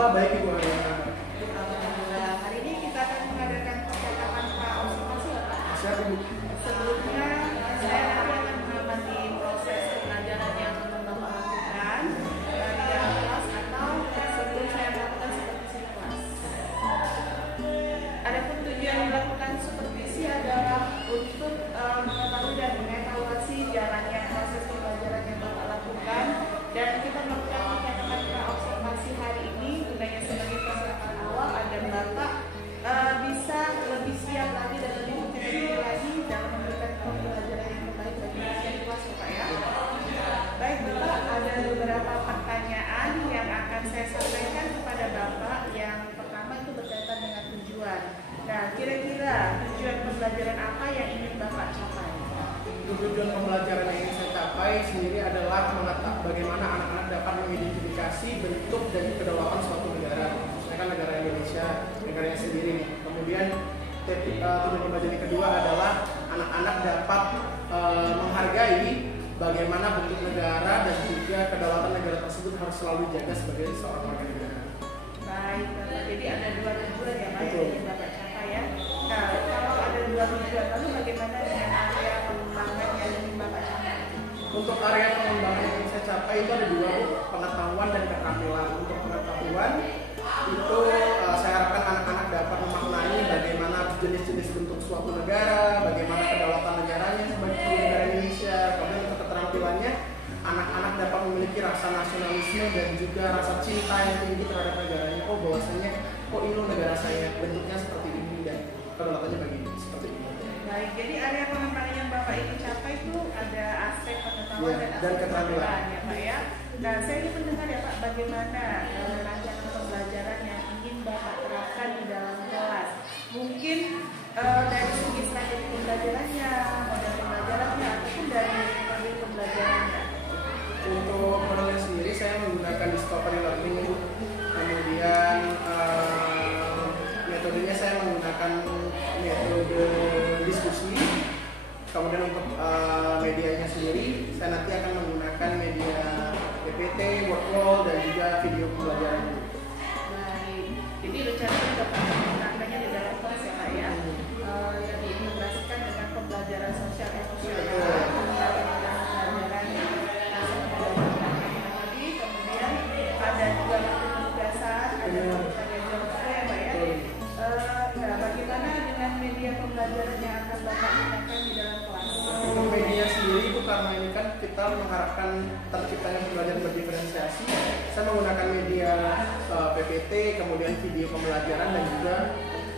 Mbak? Baik Ibu, hari ini. Alhamdulillah. Hari ini kita akan mengadakan percakapan pra-observasi ya Pak. Siap Ibu. Sebelumnya saya akan mengamati proses pembelajaran yang Bapak lakukan di dalam kelas atau sebelum saya melakukan supervisi kelas. Adapun tujuan melakukan supervisi adalah untuk mengetahui dan mengevaluasi jalannya proses pembelajaran yang Bapak lakukan, dan kita melakukan percakapan pra-observasi hari ini gunanya sebagai persiapan awal agar Bapak bisa lebih siap lagi dan lebih berpikir lagi dalam memberikan pembelajaran yang terbaik bagi pasien kelas Bapak ya. Baik Bapak, ada beberapa pertanyaan yang akan saya sampaikan kepada Bapak. Yang pertama itu berkaitan dengan tujuan. Nah, kira-kira tujuan pembelajaran apa yang ingin Bapak capai? Tujuan pembelajaran yang ingin saya capai sendiri adalah bagaimana anak-anak dapat mengidentifikasi bentuk dan kedaulatan suatu negara, khususnya kan negara Indonesia, negaranya sendiri nih. Kemudian tujuan pembelajaran yang kedua adalah anak-anak dapat menghargai bagaimana bentuk negara dan juga kedaulatan negara tersebut harus selalu dijaga sebagai seorang warga negara. Baik, Bapak. Jadi ada dua tujuan ya Pak yang ingin Bapak capai ya. Nah, kalau ada dua tujuan, lalu bagaimana dengan area pengembangan yang ingin Bapak capai? Untuk area pengembangan yang saya capai itu ada dua, pengetahuan dan keterampilan. Untuk pengetahuan itu saya harapkan anak-anak dapat memaknai bagaimana jenis-jenis bentuk suatu negara, bagaimana kedaulatan negaranya sebagai negara Indonesia. Kemudian untuk keterampilannya, anak-anak dapat memiliki rasa nasionalisme dan juga rasa cinta yang tinggi terhadap negaranya. Oh, bahwasanya kok ini negara saya, bentuknya seperti ini dan kedaulatannya begini, seperti ini. Baik, jadi area pengembangan yang Bapak ingin capai itu ada aspek pengetahuan dan aspek keterampilan ya Pak ya. Nah, saya ingin mendengar ya Pak, bagaimana rancangan pembelajaran yang ingin Bapak terapkan di dalam kelas. Mungkin dari segi strategi pembelajarannya, model pembelajarannya, ataupun dari metode pembelajarannya. Untuk modelnya sendiri saya menggunakan discovery learning, kemudian metodenya saya menggunakan metode diskusi. Kemudian untuk medianya sendiri saya nanti akan menggunakan media PPT, workflow dan juga video pembelajaran. Baik, jadi rencananya Bapak menggunakannya di dalam kelas ya Pak ya, yang diintegrasikan dengan pembelajaran sosial emosional, pembelajaran kemudian ada juga penugasan, ada pembelajaran juga ya Pak ya. Nah, bagaimana dengan media pembelajaran yang akan Bapak gunakan di dalam kelas? Untuk media sendiri itu karena ini kan kita mengharapkan terciptanya pembelajaran berdiferensiasi, saya menggunakan media PPT, kemudian video pembelajaran dan juga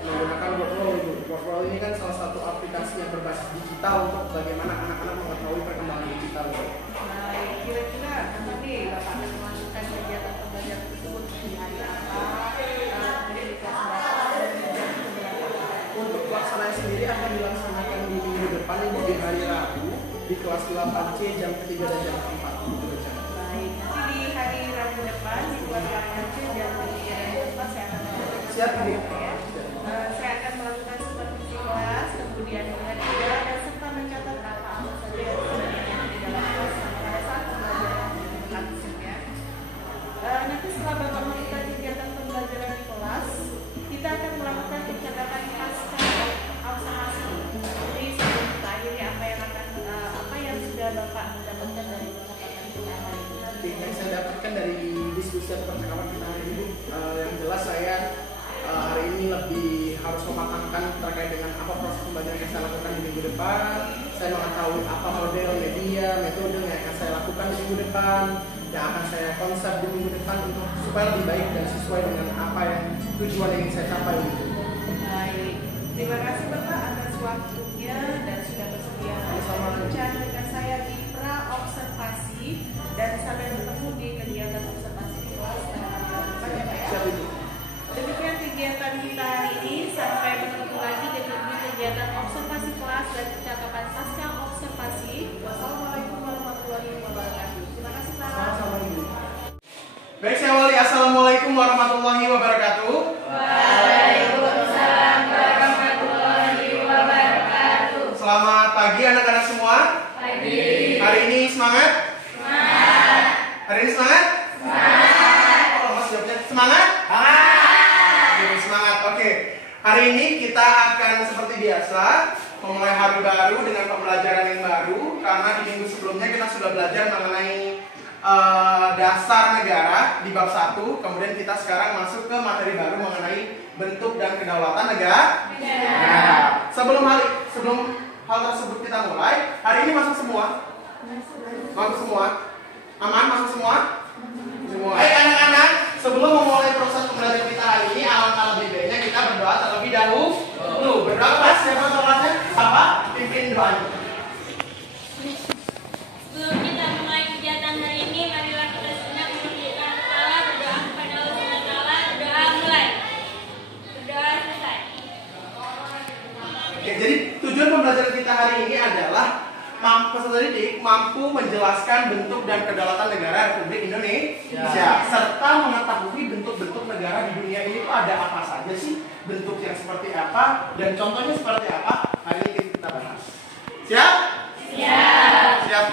menggunakan workflow. Workflow ini kan salah satu aplikasi yang berbasis digital untuk bagaimana anak-anak mengetahui perkembangan digital. Baik, kira-kira apa nih Bapak akan melakukan kegiatan pembelajaran tersebut di hari apa? Kemudian di kelas berapa dan di jam berapa? Untuk pelaksanaan sendiri akan dilaksanakan di minggu depan, ini di hari Rabu di kelas 8C jam ketiga dan jam 4. Baik, nanti di hari Rabu depan di kelas 8C jam 3 dan jam 4 saya akan melakukan Siap, Bu. ya. Saya akan melakukan supervisi kelas, kemudian melihat juga dan serta mencatat apa saja yang sudah dilakukan di dalam kelas pada saat pembelajaran langsung ya. Nanti setelah Bapak melakukan kegiatan pembelajaran di kelas, kita akan melakukan pencatatan pasca observasi. Jadi sebelum kita akhiri apa yang sudah Bapak dapatkan dari percakapan kita hari ini. Yang saya dapatkan dari diskusi atau percakapan kita hari ini, yang jelas saya hari ini lebih harus mematangkan terkait dengan apa proses pembelajaran yang saya lakukan di minggu depan. Saya mengetahui apa model, media, metode yang akan saya lakukan di minggu depan, yang akan saya konsep di minggu depan untuk supaya lebih baik dan sesuai dengan apa yang tujuan yang ingin saya capai gitu. Baik, terima kasih Bapak atas waktunya dan sudah bersedia berbincang dengan saya di pra-observasi, dan sampai bertemu di kegiatan observasi di kelas pada hari depan ya Pak ya. Siap Ibu. Demikian kegiatan kita hari ini, sampai bertemu lagi di kegiatan observasi kelas dan percakapan pasca observasi. Wassalamualaikum warahmatullahi wabarakatuh. Terima kasih Pak. Sama-sama Ibu. Baik, saya awali. Assalamualaikum warahmatullahi wabarakatuh. Waalaikumsalam warahmatullahi wabarakatuh. Selamat pagi anak-anak semua. Pagi. Hari ini semangat? Semangat. Hari ini semangat? Semangat. Oh, Mas jawabnya semangat? biasa, memulai hari baru dengan pembelajaran yang baru. Karena di minggu sebelumnya kita sudah belajar mengenai dasar negara di bab 1. Kemudian kita sekarang masuk ke materi baru mengenai bentuk dan kedaulatan negara. Nah, sebelum hal tersebut kita mulai, hari ini masuk semua? Masuk semua? Aman? Masuk semua? Semua. Anak-anak, sebelum memulai proses pembelajaran kita hari ini, alangkah lebih baiknya kita berdoa terlebih dahulu. Berdoa pas, siapa sholatnya? Apa? Pimpin doanya. Sebelum kita mulai kegiatan hari ini, marilah kita sejenak menundukkan kepala, berdoa kepada Allah SWT. Berdoa mulai. Berdoa selesai. Oke, jadi tujuan pembelajaran kita hari ini adalah peserta didik mampu menjelaskan bentuk dan kedaulatan negara Republik Indonesia, serta mengetahui bentuk-bentuk negara di dunia ini itu ada apa saja sih, bentuk yang seperti apa, dan contohnya seperti apa. Hari ini kita bahas. Siap? Siap. Siap.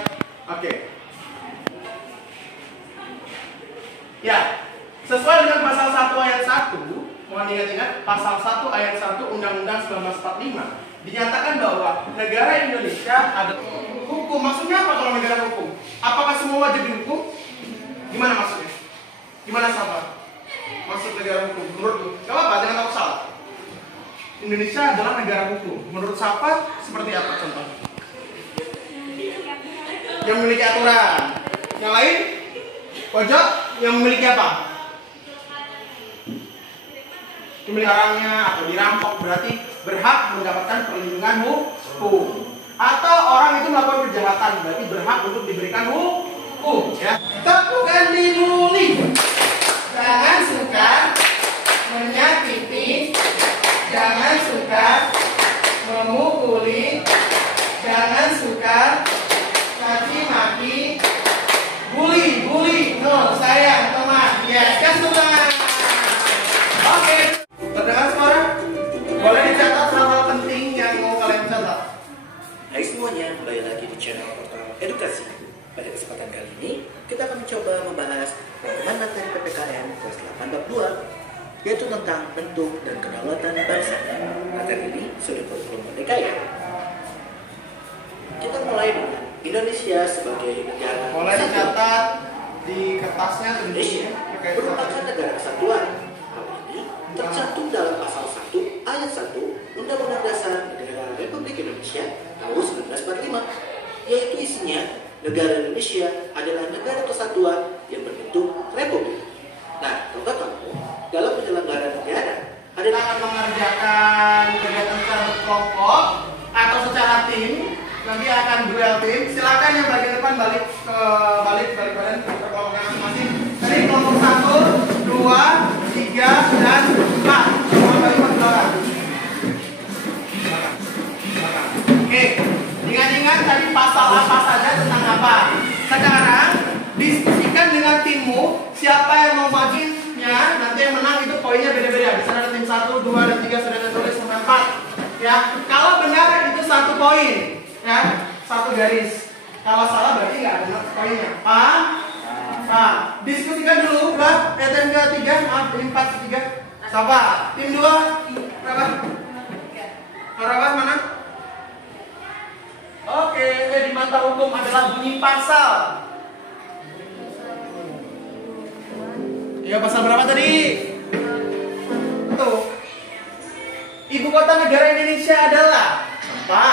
Oke. Ya, sesuai dengan pasal 1 ayat 1, mohon ingat-ingat pasal 1 ayat 1 Undang-Undang 1945 dinyatakan bahwa negara Indonesia ada hukum. Maksudnya apa kalau negara hukum? Apakah semua wajib dihukum? Gimana maksudnya? Gimana sahabat? Maksud negara hukum? Menurutmu? Gak apa-apa, jangan takut salah. Indonesia adalah negara hukum. Menurut siapa? Seperti apa contohnya? Yang memiliki aturan. Yang lain? Pojok yang memiliki apa? Memiliki barangnya atau dirampok, berarti berhak mendapatkan perlindungan hukum. Atau orang itu melakukan kejahatan, berarti berhak untuk diberikan hukum. Ya. Bukan dibully. Jangan suka menyakiti. Jangan suka memukuli. Jangan suka caci maki. Bully, no, sayang, teman. Yes, kasih tepuk tangan. Oke. Terdengar suara? Boleh dicatat hal-hal penting yang mau kalian catat. Hai semuanya, kembali lagi di channel Portal Edukasi. Pada kesempatan kali ini, kita akan mencoba membahas rangkuman materi PPKN kelas 8 bab 2, yaitu tentang bentuk dan kedaulatan bangsa. Materi ini sudah kurikulum merdeka ya. Kita mulai dengan Indonesia sebagai negara. Boleh dicatat di kertasnya. Indonesia merupakan negara kesatuan. Hal ini tercantum dalam pasal 1 ayat 1 Undang-Undang Dasar Negara Republik Indonesia tahun 1945, yaitu isinya negara Indonesia adalah negara kesatuan yang berbentuk republik. Nah, tahukah kamu dalam penyelenggaraan negara Kita akan mengerjakan kegiatan secara berkelompok atau secara tim. Nanti akan duel tim. Silakan yang bagian depan balik badan ke kelompoknya masing-masing. Tadi kelompok 1, 2, 3, dan 4. Semua balik ke belakang. Oke, ingat-ingat tadi pasal apa saja tentang apa. Sekarang diskusikan dengan timmu siapa yang mau majunya. Nanti yang menang itu poinnya beda-beda. Di sana ada tim 1, 2, dan 3 sudah tertulis sampai 4. Ya, kalau benar itu 1 poin. Ya, 1 garis. Kalau salah berarti nggak ada poinnya. Paham? Paham. Diskusikan dulu. Berapa? Tim ke-3, maaf, tim 4 ke-3. Siapa? Tim 2 berapa? Berapa? Mana? Oke, di mata hukum adalah bunyi pasal. Ya, pasal berapa tadi? Tuh. Ibu kota negara Indonesia adalah apa?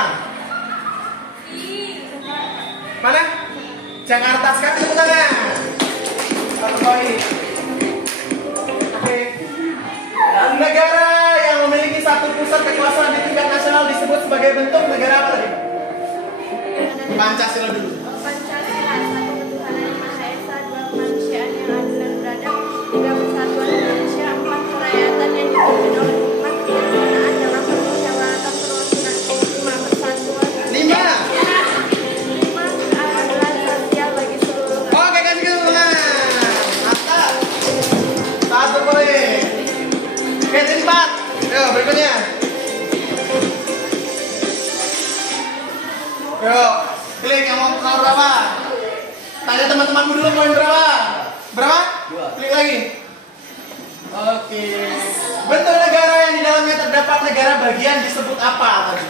Mana? Jakarta. Sekarang tepuk tangan. 1 poin. Oke. Dan negara yang memiliki satu pusat kekuasaan di tingkat nasional disebut sebagai bentuk negara apa tadi? Pancasila dulu. Pancasila, satu ketuhanan yang Maha Esa, dua kemanusiaan yang adil dan beradab, tiga persatuan Indonesia, 4 kerakyatan yang dipimpin oleh umat, kebijaksanaan dalam permusyawaratan perwakilan, 5 persatuan. 5 keadilan sosial bagi seluruh rakyat. Oke, kasih ke mana? Mantap. 1 poin. Oke, tim 4. Yuk, berikutnya. Yuk, klik yang mau nomor berapa? Tanya teman-temanmu dulu poin berapa? Berapa? 2. Klik lagi. Oke. Bentuk negara yang di dalamnya terdapat terdapat negara bagian disebut apa tadi?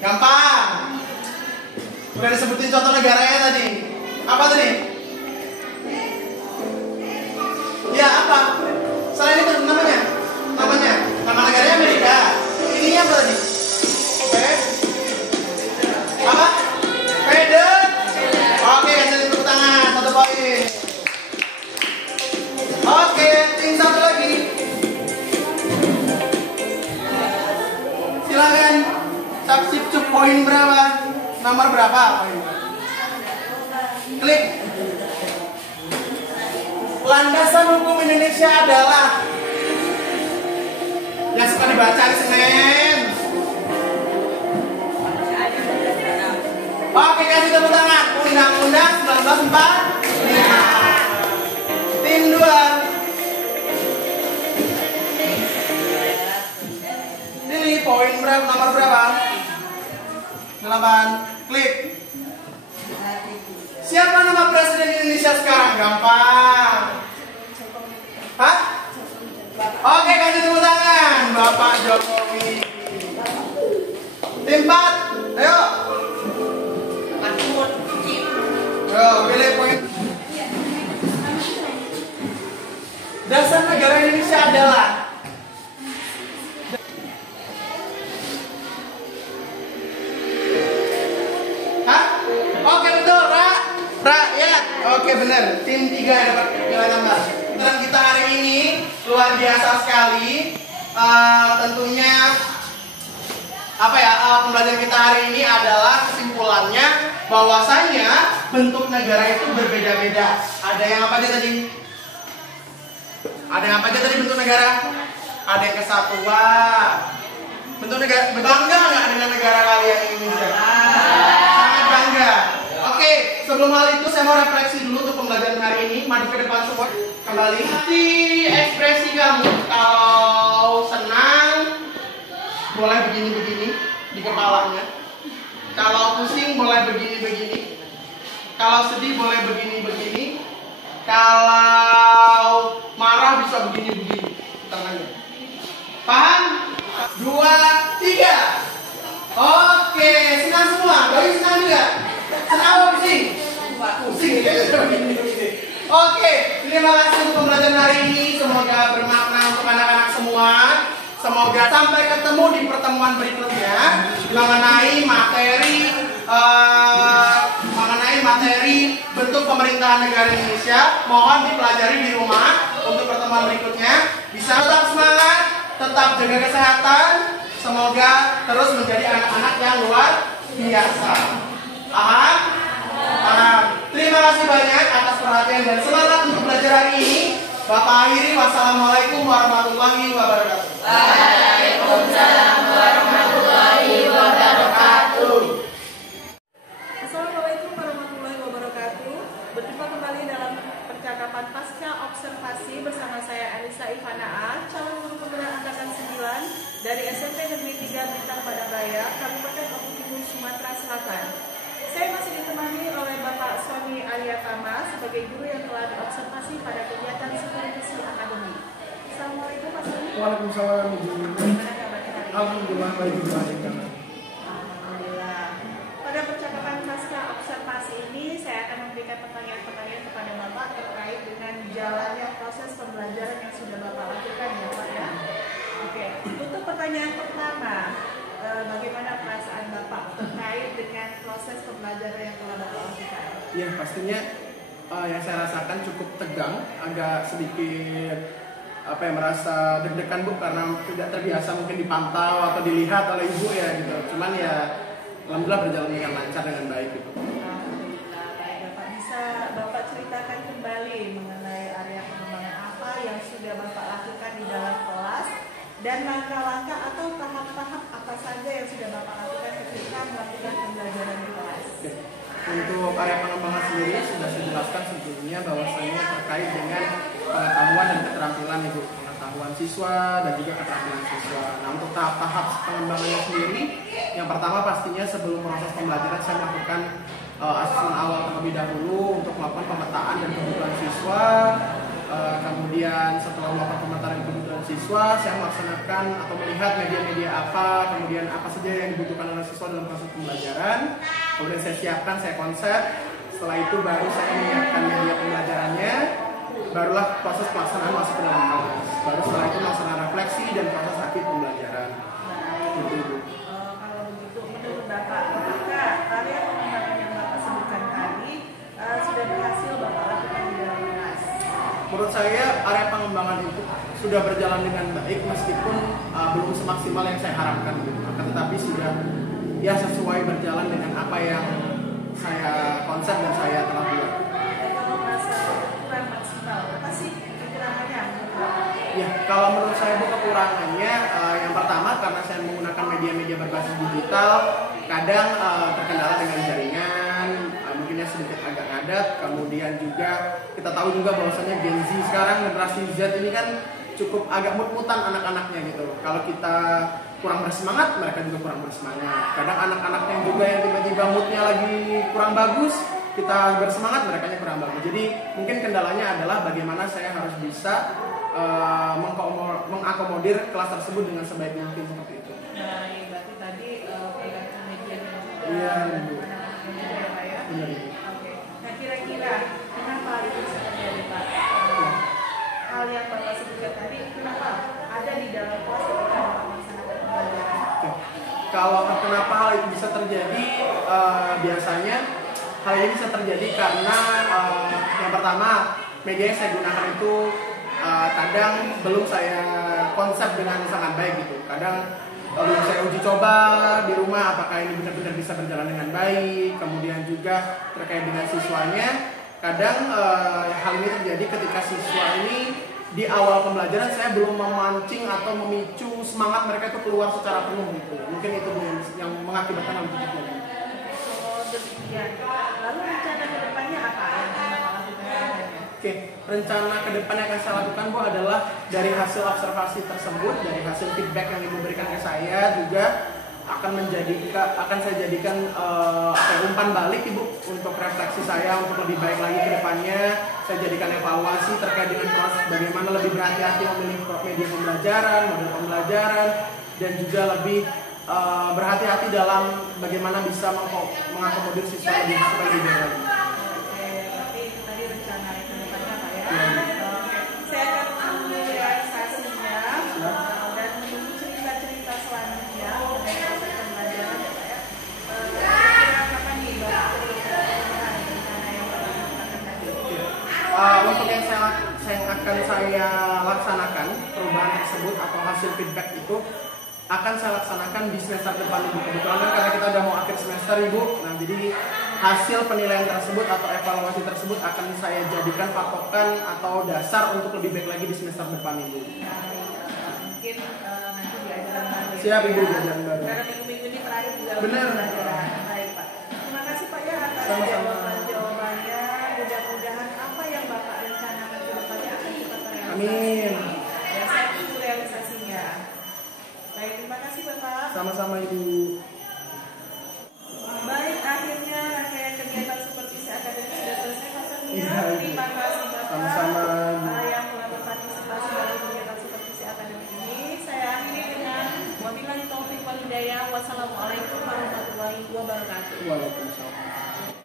Gampang. Udah disebutin contoh negaranya tadi. Apa tadi? Ya apa? Selain itu namanya? Nama negaranya Amerika. Ininya apa tadi? Apa? Oke, kasih tepuk tangan, 1 poin. Oke, tim satu lagi. Silakan. Substitute poin berapa? Nomor berapa? Klik. Landasan hukum Indonesia adalah yang suka dibaca di Senin. Oke, kasih tepuk tangan. Undang-Undang 1945. Tim 2. Ini poin berapa? Nomor berapa? 8. Klik. Siapa nama Presiden Indonesia sekarang? Gampang. Hah? Oke, kasih tepuk tangan. Bapak Jokowi. Tim 4. Ayo. Pilih poin. Dasar negara Indonesia adalah Oke, betul, rakyat. Oke, benar. Tim 3 yang dapat nilai tambah. Keterangan kita hari ini luar biasa sekali. Tentunya pembelajaran kita hari ini adalah kesimpulannya bahwasanya bentuk negara itu berbeda-beda. Ada yang apa aja tadi? Bentuk negara? Ada yang kesatuan. Bentuk negara, bangga nggak dengan negara kalian Indonesia? Sangat bangga. Oke, sebelum hal itu saya mau refleksi dulu untuk pembelajaran hari ini. Maju ke depan semua. Kembali. Ekspresi kamu. Kalau senang, boleh begini-begini di kepalanya. Kalau pusing boleh begini-begini. Kalau sedih boleh begini-begini. Kalau marah bisa begini-begini tangannya. Paham? 2, 3. Oke, senang semua. Doi senang juga. Senang apa pusing? Pusing. Oke, terima kasih untuk pembelajaran hari ini. Semoga bermakna untuk anak-anak semua. Semoga sampai ketemu di pertemuan berikutnya mengenai materi bentuk pemerintahan negara Indonesia. Mohon dipelajari di rumah untuk pertemuan berikutnya. Bisa tetap semangat, tetap jaga kesehatan. Semoga terus menjadi anak-anak yang luar biasa. Paham? Paham. Terima kasih banyak atas perhatian dan semangat untuk belajar hari ini. Bapak akhiri, wassalamualaikum warahmatullahi wabarakatuh. Waalaikumsalam warahmatullahi wabarakatuh. Assalamualaikum warahmatullahi wabarakatuh. Berjumpa kembali dalam percakapan pasca observasi bersama saya Alisa Ivanaa, calon guru penggerak angkatan 9 dari SMP Negeri 3 Bintang Padang Raya, Kabupaten Oku Timur, Sumatera Selatan. Saya masih ditemani oleh Bapak Sony Aliatama sebagai guru yang telah diobservasi pada kegiatan supervisi akademik. Assalamualaikum Pak Sony. Waalaikumsalam. Bagaimana kabarnya hari ini? Alhamdulillah baik. Alhamdulillah. Pada percakapan pasca observasi ini, saya akan memberikan pertanyaan-pertanyaan kepada Bapak terkait dengan jalannya proses pembelajaran yang sudah Bapak lakukan ya Pak ya. Oke, untuk pertanyaan pertama, bagaimana perasaan Bapak terkait dengan proses pembelajaran yang telah Bapak lakukan? Ya, pastinya yang saya rasakan cukup tegang, agak sedikit merasa deg-degan Bu, karena tidak terbiasa mungkin dipantau atau dilihat oleh Ibu ya gitu. Cuman ya alhamdulillah berjalan dengan lancar dengan baik gitu. Alhamdulillah, baik Bapak. Bisa Bapak ceritakan kembali mengenai area pengembangan apa yang sudah Bapak lakukan di dalam kelas dan langkah-langkah atau tahap-tahap apa saja yang sudah Bapak lakukan ketika melakukan pembelajaran di kelas? Oke. Untuk area pengembangan sendiri sudah saya jelaskan sebelumnya bahwasanya terkait dengan pengetahuan dan keterampilan Ibu, pengetahuan siswa dan juga keterampilan siswa. Nah, untuk tahap-tahap pengembangannya sendiri, yang pertama pastinya sebelum proses pembelajaran saya melakukan asesmen awal terlebih dahulu untuk melakukan pemetaan dan kebutuhan siswa. Kemudian setelah melakukan pemetaan dan kebutuhan siswa, saya melaksanakan atau melihat media-media apa, kemudian apa saja yang dibutuhkan oleh siswa dalam proses pembelajaran. Kemudian saya siapkan, saya konsep. Setelah itu baru saya menyiapkan media pembelajarannya. Barulah proses pelaksanaan masuk ke dalam kelas. Baru setelah itu melaksanakan refleksi dan proses akhir pembelajaran. Gitu. Kalau begitu, menurut Bapak, apakah area pengembangan yang Bapak sebutkan tadi sudah berhasil Bapak lakukan di dalam kelas? Menurut saya area pengembangan itu sudah berjalan dengan baik meskipun belum semaksimal yang saya harapkan gitu. Akan tetapi sudah ya sesuai berjalan dengan apa yang saya konsep dan saya telah buat. Kalau merasa kurang maksimal, apa sih kekurangannya? Ya, kalau menurut saya bu kekurangannya yang pertama karena saya menggunakan media-media berbasis digital, kadang terkendala dengan jaringan, mungkin ya sedikit agak ngadat. Kemudian juga kita tahu juga bahwasanya Gen Z sekarang, generasi Z ini kan cukup agak mut-mutan anak-anaknya gitu. Kalau kita kurang bersemangat, mereka juga kurang bersemangat. Kadang anak-anaknya juga yang tiba-tiba moodnya lagi kurang bagus, kita bersemangat, mereka kurang bagus. Jadi mungkin kendalanya adalah bagaimana saya harus bisa mengakomodir kelas tersebut dengan sebaik mungkin seperti itu. Nah, berarti tadi pergantian media juga. Iya, anak-anak juga ya Pak ya? benar Ibu. Oke. Nah, kira-kira kenapa itu bisa terjadi Pak? Hal yang Bapak sebutkan tadi, kenapa ada di dalam kelas ketika Bapak melaksanakan pembelajaran? Oke. Kalau kenapa hal itu bisa terjadi, biasanya hal ini bisa terjadi karena yang pertama media yang saya gunakan itu kadang belum saya konsep dengan sangat baik gitu. Kadang belum saya uji coba di rumah apakah ini benar-benar bisa berjalan dengan baik. Kemudian juga terkait dengan siswanya, kadang hal ini terjadi ketika siswa ini di awal pembelajaran saya belum memancing atau memicu semangat mereka itu keluar secara penuh gitu. Mungkin itu yang mengakibatkan hal itu terjadi. Oh, demikian. Lalu rencana ke depannya apa yang akan Bapak lakukan? Oke, rencana ke depan yang akan saya lakukan Bu adalah dari hasil observasi tersebut, dari hasil feedback yang Ibu berikan ke saya juga akan saya jadikan umpan balik Ibu untuk refleksi saya untuk lebih baik lagi ke depannya. Saya jadikan evaluasi terkait dengan proses bagaimana lebih berhati-hati memilih media pembelajaran, model pembelajaran, dan juga lebih berhati-hati dalam bagaimana bisa mengakomodir siswa lebih supaya lebih baik lagi. Berarti itu tadi rencana ke depannya Pak ya? Oke. Saya akan menunggu realisasinya dan menunggu cerita-cerita selanjutnya mengenai proses pembelajaran ya Pak ya. Kira-kira kapan nih Bapak rencana yang Bapak lakukan tadi? Untuk yang akan saya laksanakan perubahan tersebut atau hasil feedback itu akan saya laksanakan di semester depan Ibu. Kebetulan kan karena kita udah mau akhir semester Ibu. Nah jadi hasil penilaian tersebut atau evaluasi tersebut akan saya jadikan patokan atau dasar untuk lebih baik lagi di semester depan Ibu. Mungkin nanti di ajaran baru. Siap Ibu, di ajaran baru. Karena minggu-minggu ini terakhir juga Benar. pelajaran. Baik Pak. Terima kasih Pak ya atas Sama-sama. jawaban-jawabannya. Mudah-mudahan apa yang Bapak rencanakan ke depannya akan cepat terrealisasi. Amin. Dan saya tunggu realisasinya. Baik, terima kasih Bapak. Sama-sama Ibu. Baik, akhirnya rangkaian kegiatan seperti akademik sudah selesai Pak Satria. Iya, Ibu. Terima kasih Bapak Sama-sama, Ibu. yang telah berpartisipasi dalam kegiatan seperti akademik ini. Saya akhiri dengan wabillahi taufiq wal hidayah. Wassalamualaikum warahmatullahi wabarakatuh. Waalaikumsalam.